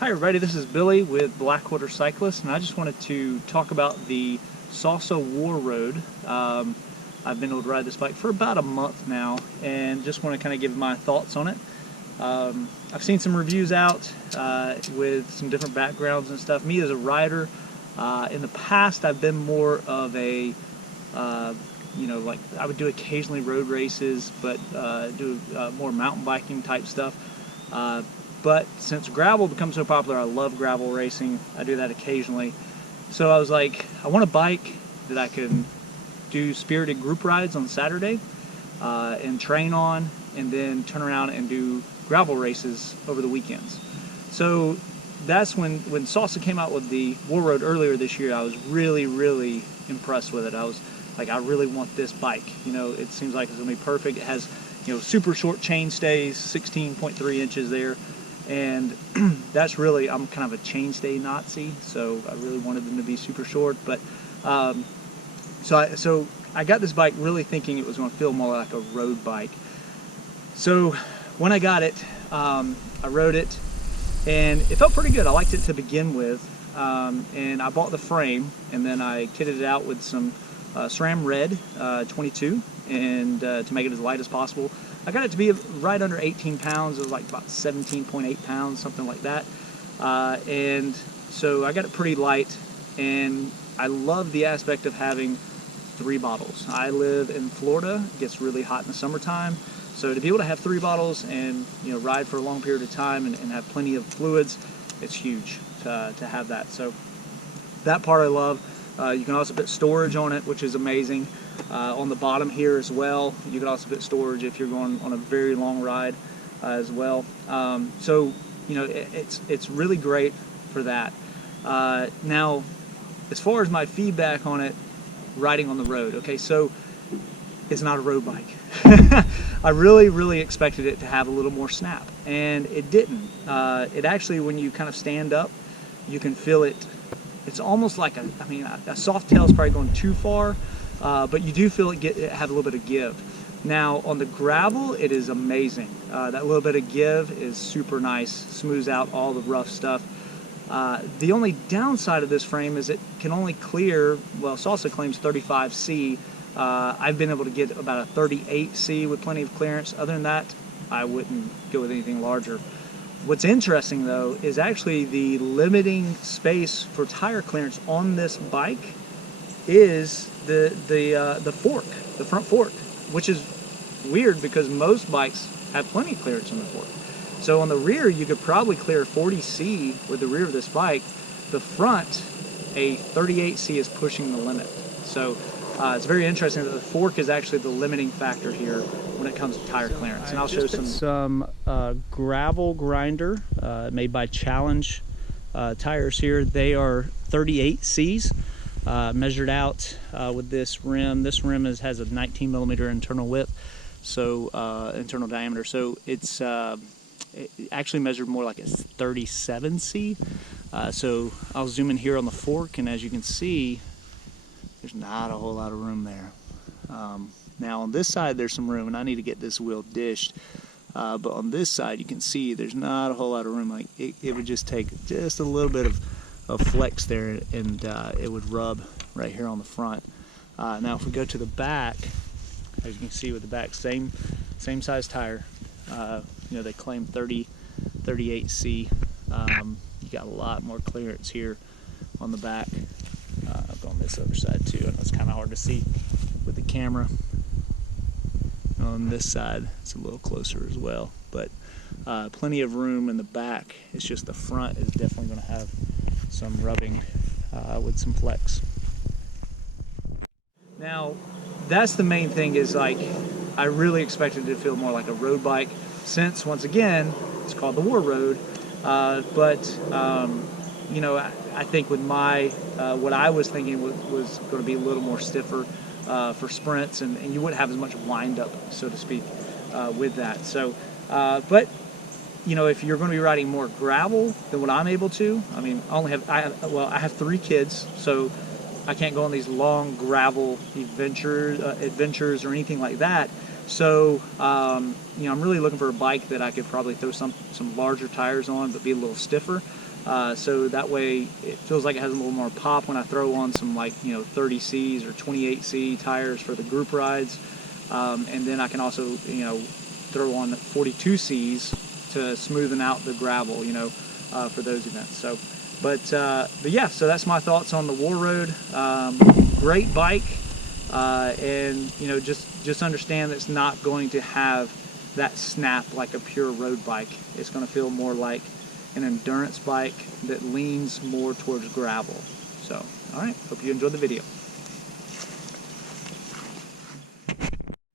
Hi everybody, this is Billy with Blackwater Cyclist, and I just wanted to talk about the Salsa Warroad. I've been able to ride this bike for about a month now, and just want to kind of give my thoughts on it. I've seen some reviews out with some different backgrounds and stuff. Me as a rider, in the past I've been more of a, like I would do occasionally road races, but do more mountain biking type stuff. But since gravel becomes so popular, I love gravel racing. I do that occasionally. So I was like, I want a bike that I can do spirited group rides on Saturday and train on, and then turn around and do gravel races over the weekends. So that's when Salsa came out with the Warroad earlier this year. I was really impressed with it. I was like, I really want this bike. You know, it seems like it's gonna be perfect. It has, super short chain stays, 16.3 inches there. And that's really, I'm kind of a chainstay Nazi, so I really wanted them to be super short. But so I got this bike really thinking it was going to feel more like a road bike. So when I got it, I rode it, and it felt pretty good. I liked it to begin with, and I bought the frame, and then I kitted it out with some SRAM Red 22, and to make it as light as possible. I got it to be right under 18 pounds. It was like about 17.8 pounds, something like that. And so I got it pretty light, and I love the aspect of having 3 bottles. I live in Florida. It gets really hot in the summertime. So to be able to have 3 bottles and ride for a long period of time and have plenty of fluids, it's huge to have that. So that part I love. You can also put storage on it, which is amazing. On the bottom here as well, you can also put storage if you're going on a very long ride as well. So it's really great for that. Now, as far as my feedback on it, riding on the road, okay, so it's not a road bike. I really expected it to have a little more snap, and it didn't. It actually, when you kind of stand up, you can feel it. It's almost like a soft tail is probably going too far, but you do feel it have a little bit of give. Now on the gravel, it is amazing. That little bit of give is super nice, smooths out all the rough stuff. The only downside of this frame is it can only clear, well, Salsa claims 35C. I've been able to get about a 38C with plenty of clearance. Other than that, I wouldn't go with anything larger. What's interesting though is actually the limiting space for tire clearance on this bike is the fork, the front fork, which is weird because most bikes have plenty of clearance on the fork. So on the rear, you could probably clear 40C with the rear of this bike. The front, a 38C is pushing the limit. So it's very interesting that the fork is actually the limiting factor here when it comes to tire clearance. And I'll show some gravel grinder made by Challenge tires here. They are 38Cs measured out with this rim. This rim has a 19mm internal width, so internal diameter. So it's it actually measured more like a 37C. So I'll zoom in here on the fork, and as you can see, there's not a whole lot of room there. Now on this side there's some room, and I need to get this wheel dished, but on this side you can see there's not a whole lot of room. Like it would just take just a little bit of flex there, and it would rub right here on the front. Now if we go to the back, as you can see with the back, same size tire. They claim 38C. You got a lot more clearance here on the back. I'll go on this other side too. I know it's kind of hard to see with the camera. On this side, it's a little closer as well, but plenty of room in the back. It's just the front is definitely going to have some rubbing with some flex. Now, that's the main thing, is like, I really expected it to feel more like a road bike, since once again, it's called the Warroad. I think with my, what I was thinking was going to be a little more stiffer for sprints, and you wouldn't have as much wind up, so to speak, with that. So, if you're going to be riding more gravel than what I'm able to, I mean, I have 3 kids, so I can't go on these long gravel adventures or anything like that. So, you know, I'm really looking for a bike that I could probably throw some larger tires on, but be a little stiffer. So that way it feels like it has a little more pop when I throw on some, like, you know, 30Cs or 28C tires for the group rides. And then I can also, you know, throw on 42Cs to smoothen out the gravel, you know, for those events. So, but yeah, so that's my thoughts on the Warroad. Great bike, and you know, just understand that it's not going to have that snap like a pure road bike. It's going to feel more like an endurance bike that leans more towards gravel. So, all right, hope you enjoyed the video.